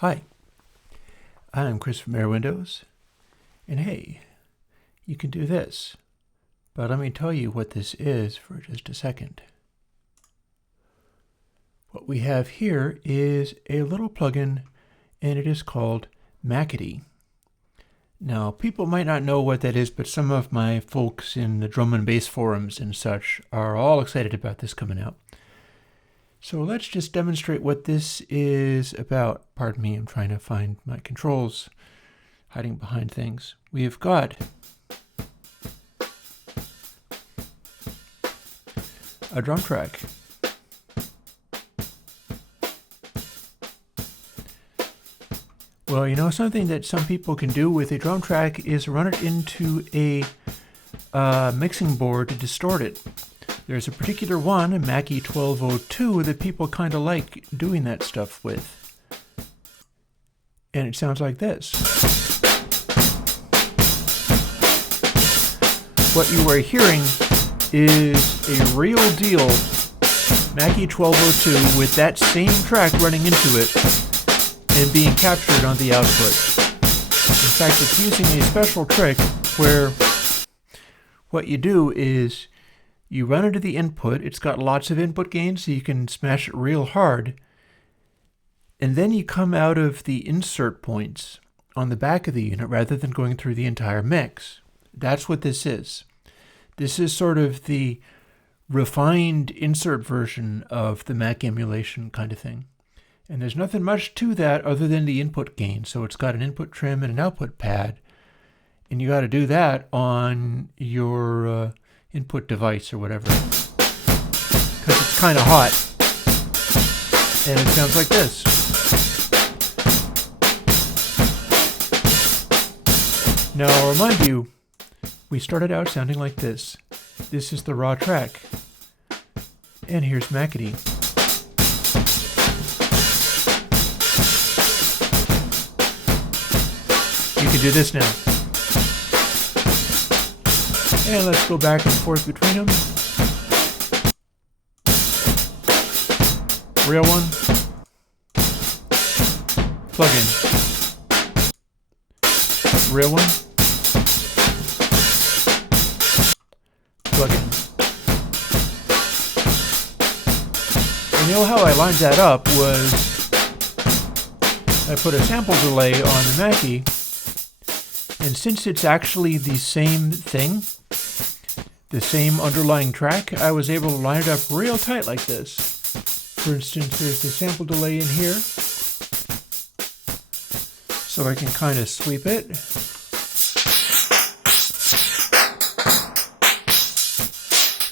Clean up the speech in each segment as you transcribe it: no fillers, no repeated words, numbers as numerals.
Hi, I'm Chris from Airwindows, and hey, you can do this, but let me tell you what this is for just a second. What we have here is a little plugin, and it is called Mackity. Now, people might not know what that is, but some of my folks in the drum and bass forums and such are all excited about this coming out. So let's just demonstrate what this is about. Pardon me, I'm trying to find my controls, hiding behind things. We have got a drum track. Well, you know, something that some people can do with a drum track is run it into a mixing board to distort it. There's a particular one, a Mackie 1202, that people kind of like doing that stuff with. And it sounds like this. What you are hearing is a real deal Mackie 1202 with that same track running into it and being captured on the output. In fact, it's using a special trick where what you do is you run into the input. It's got lots of input gain, so you can smash it real hard. And then you come out of the insert points on the back of the unit rather than going through the entire mix. That's what this is. This is sort of the refined insert version of the Mac emulation kind of thing. And there's nothing much to that other than the input gain. So it's got an input trim and an output pad. And you got to do that on your input device or whatever, because it's kind of hot, and it sounds like this. Now I'll remind you, we started out sounding like this. This is the raw track, and here's Mackity. You can do this now. And let's go back and forth between them. Real one. Plug in. Real one. Plug in. And you know how I lined that up was I put a sample delay on the Mackie, and since it's actually the same thing, the same underlying track, I was able to line it up real tight like this. For instance, there's the sample delay in here, so I can kind of sweep it.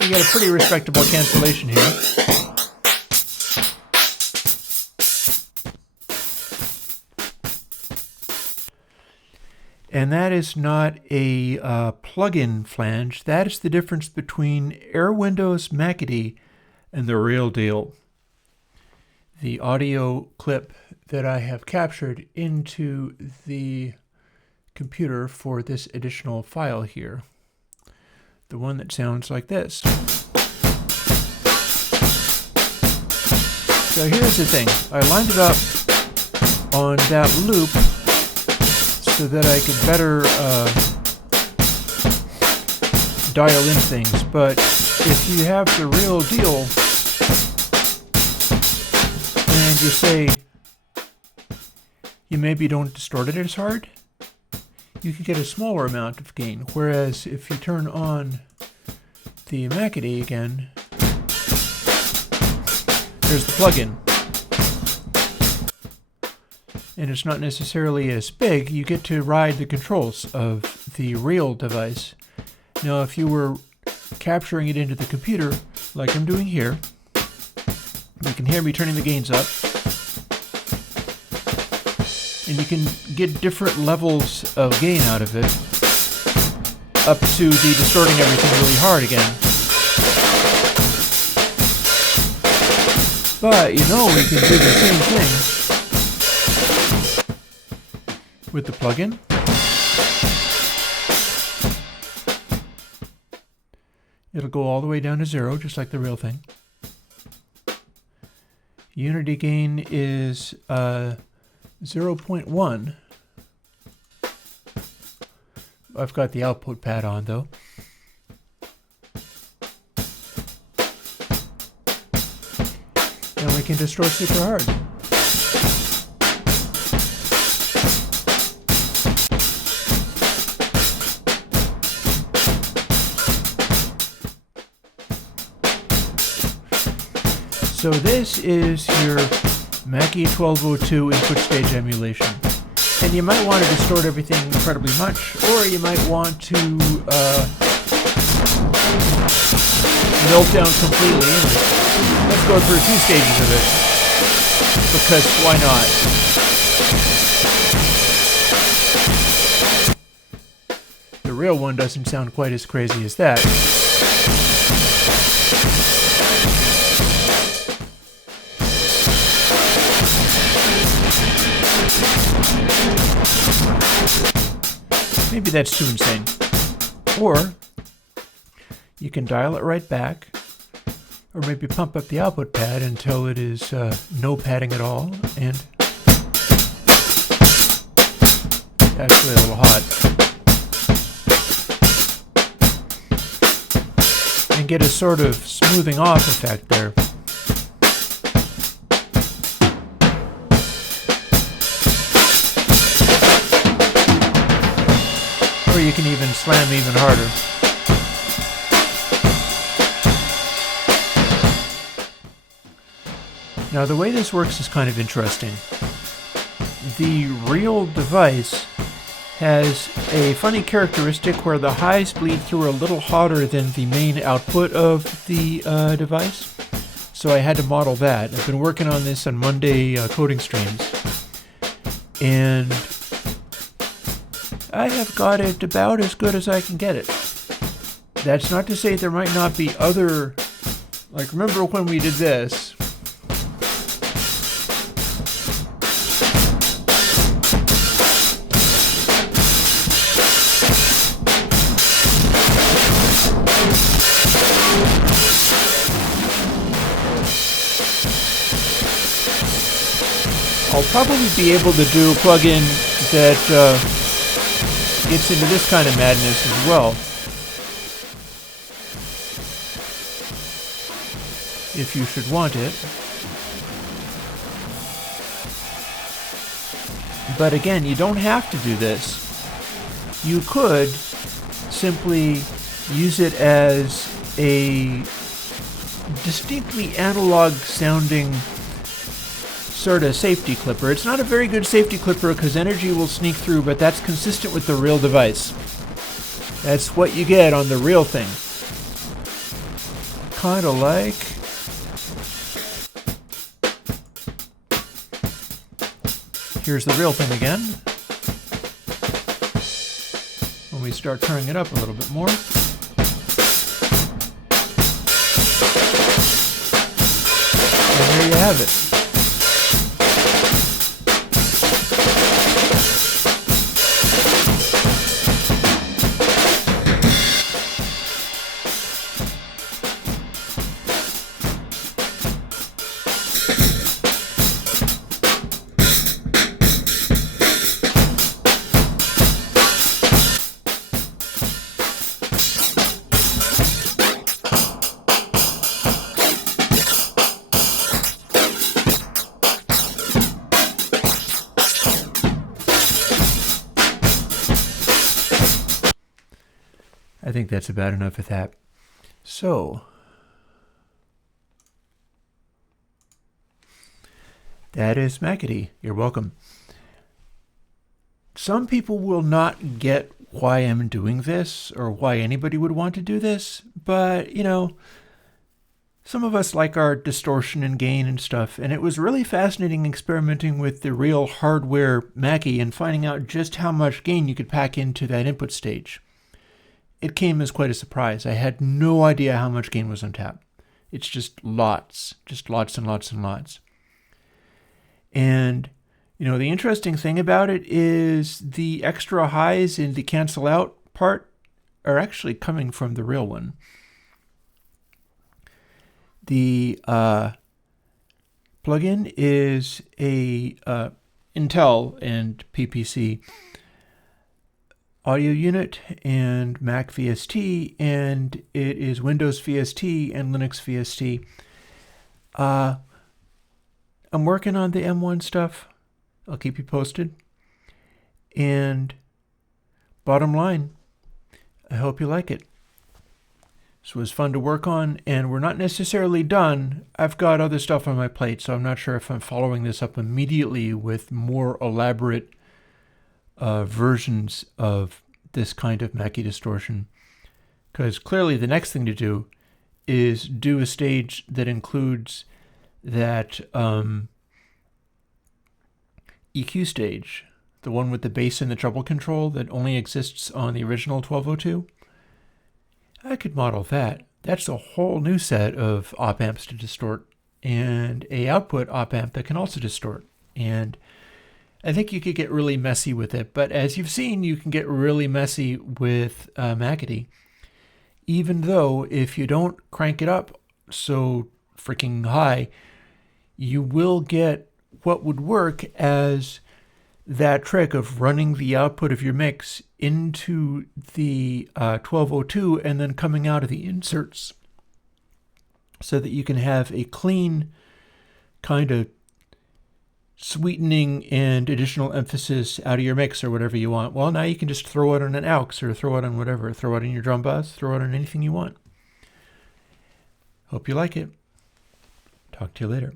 You get a pretty respectable cancellation here. And that is not a plug-in flange. That is the difference between Airwindows Mackity and the real deal. The audio clip that I have captured into the computer for this additional file here. The one that sounds like this. So here's the thing. I lined it up on that loop so that I could better dial in things. But if you have the real deal and you say you maybe don't distort it as hard, you can get a smaller amount of gain. Whereas if you turn on the Mackity again, there's the plugin. And it's not necessarily as big. You get to ride the controls of the real device. Now, if you were capturing it into the computer, like I'm doing here, you can hear me turning the gains up. And you can get different levels of gain out of it, up to the distorting everything really hard again. But, you know, we can do the same thing with the plugin. It'll go all the way down to 0, just like the real thing. Unity gain is 0.1. I've got the output pad on though. And we can distort super hard. So this is your Mackie 1202 input stage emulation. And you might want to distort everything incredibly much, or you might want to melt down completely. Let's go through 2 stages of it, because why not? The real one doesn't sound quite as crazy as that. Maybe that's too insane. Or you can dial it right back, or maybe pump up the output pad until it is no padding at all, and actually a little hot, and get a sort of smoothing off effect there. Or you can even slam even harder. Now the way this works is kind of interesting. The real device has a funny characteristic where the highs bleed through a little hotter than the main output of the device. So I had to model that. I've been working on this on Monday coding streams. And I have got it about as good as I can get it. That's not to say there might not be other, like remember when we did this? I'll probably be able to do a plugin that gets into this kind of madness as well. If you should want it. But again, you don't have to do this. You could simply use it as a distinctly analog sounding sort of safety clipper. It's not a very good safety clipper because energy will sneak through, but that's consistent with the real device. That's what you get on the real thing. Kind of like here's the real thing again. When we start turning it up a little bit more. And there you have it. I think that's about enough of that. So, that is Mackity. You're welcome. Some people will not get why I'm doing this or why anybody would want to do this, but, you know, some of us like our distortion and gain and stuff, and it was really fascinating experimenting with the real hardware Mackie and finding out just how much gain you could pack into that input stage. It came as quite a surprise. I had no idea how much gain was on tap. It's just lots and lots and lots. And, you know, the interesting thing about it is the extra highs in the cancel out part are actually coming from the real one. The plugin is a Intel and PPC audio unit and Mac VST, and it is Windows VST and Linux VST. I'm working on the M1 stuff. I'll keep you posted. And bottom line, I hope you like it. This was fun to work on, and we're not necessarily done. I've got other stuff on my plate, so I'm not sure if I'm following this up immediately with more elaborate versions of this kind of Mackie distortion. Because clearly the next thing to do is do a stage that includes that EQ stage, the one with the bass and the treble control that only exists on the original 1202. I could model that. That's a whole new set of op amps to distort, and a output op amp that can also distort. And I think you could get really messy with it, but as you've seen, you can get really messy with Mackity. Even though if you don't crank it up so freaking high, you will get what would work as that trick of running the output of your mix into the 1202 and then coming out of the inserts so that you can have a clean kind of sweetening and additional emphasis out of your mix or whatever you want. Well, now you can just throw it on an aux or throw it on whatever. Throw it in your drum bus, throw it on anything you want. Hope you like it. Talk to you later.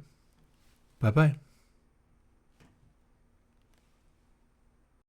Bye-bye.